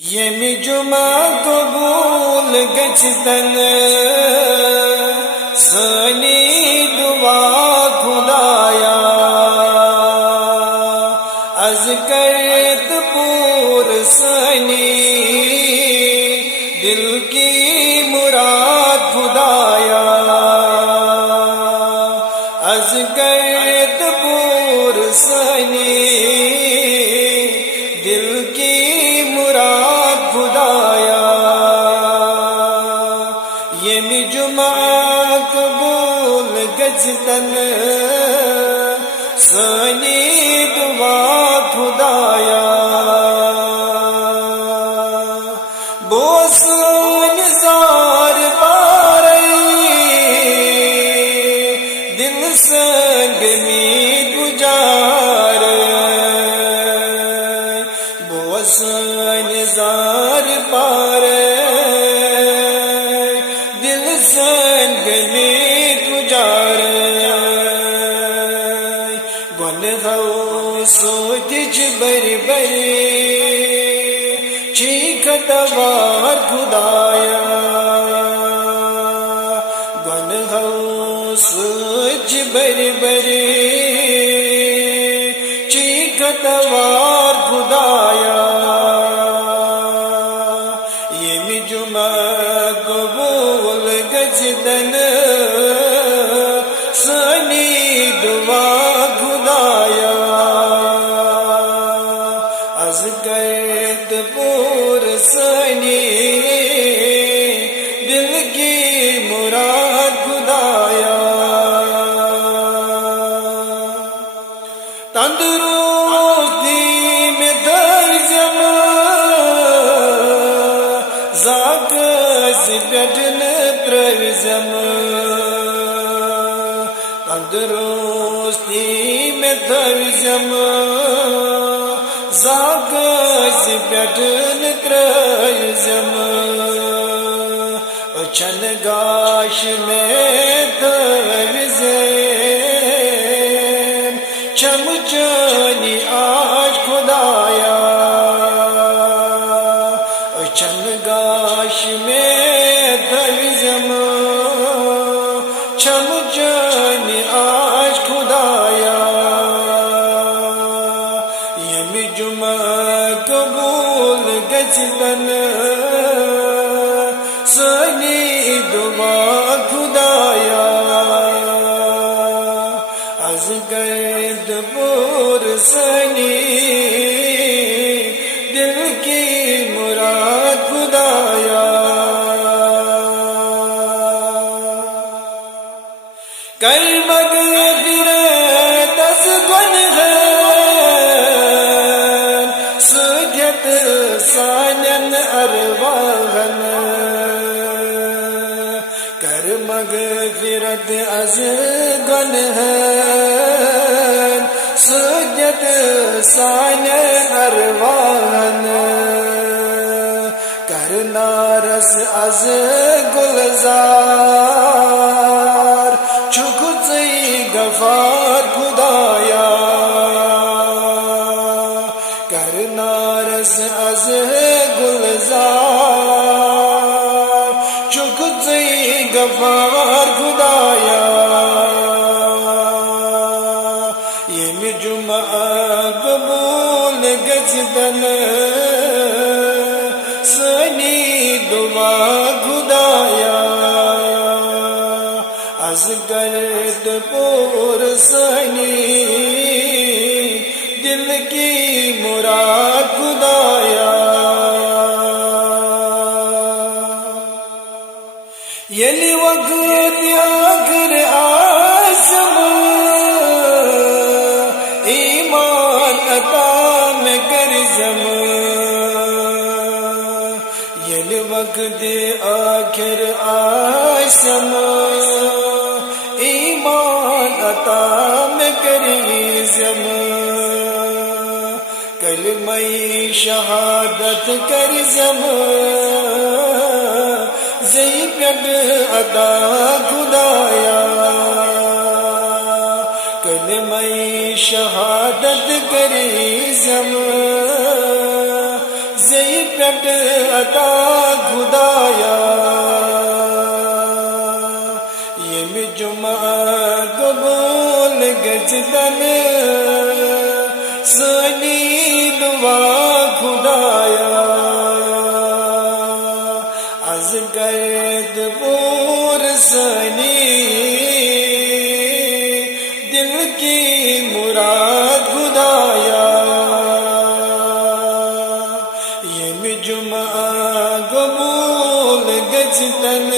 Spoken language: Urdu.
یمی جمعہ قبول گچتن سنی دعا خدایا از کرت پور سنی دل کی مراد خدایا از کرت پور سنی دل کی مراد خدایا یمی جمعہ قبول گچتن سنی دعا خدایا بوسن زار پارئی دل سنگ می گجار بوسن زار پارئی دل سنگ می گجار گن ہو سوچ بری بری چیخت وار خدایا گن ہو سوچ بری بری چیخت وار خدایا یمی جمعہ قبول گچتن سنی دعا خدایا از کرد پور سنی دل کی مراد خدایا تندرستی میں درجم زاکز بیٹن پرزم تندرستی میں درجم زاکز بیٹن پرزم چن گاش میں درزم چمچنی آج خدایا چن گاش میں درزم چمچنی آج خدایا یمی جمعہ قبول گچتن سنی دعا خدایا از گرد پور سنی دل کی مراد خدایا کر مغفرت از گنہگار سجد سانن ارواحن کر مغفرت از گنہگار سجد سانن ارواحن کرنا رس از گلزار چکتی غفار خدایا کرنا رس از گلزار چکتی غفار خدایا یمی جمعہ قبول گچتن سنی دعا خدایا از گرد پور سنی دل کی مراد خدایا یلی وقت آخر آسم ایمان عطا میں کرزم یلی وقت آخر آسم ایمان عطا میں کرزم کلمہ شہادت کرزم زی پیٹ ادا خدایا کلمہ شہادت کرزم زی پیٹ عطا خدایا یہ بھی جمعہ قبول گجدن سنی دعا خدایا از گرد پور سنی دل کی مراد خدایا یہ بھی جمعہ قبول گجدن